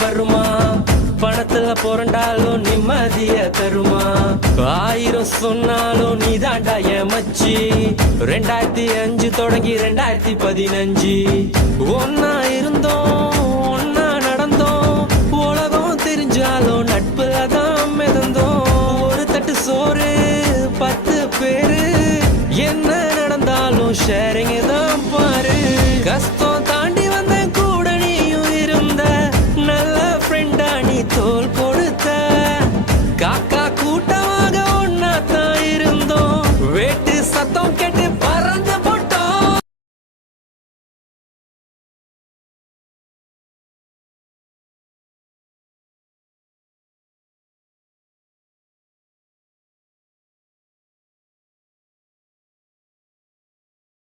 வருமா பணத்துல புரண்டாலும் நிம்மதிய தருமா 1000 சொன்னாலும் நீ தாண்டா என் மச்சி 2005 தொடங்கி 2015 ஒன்னா இருந்தோம் ஒன்னா நடந்தோம் உலகம் தெரிஞ்சாலும் நட்புல தான் மிதந்தோம் ஒரு தட்டு சோறு 10 பேரு என்ன நடந்தாலும் ஷேரிங் தான் பாரு கஷ்டம் தாண்டி வந்த கூட நீயும் இருந்த நல்ல ஃப்ரெண்டா நீ தோல்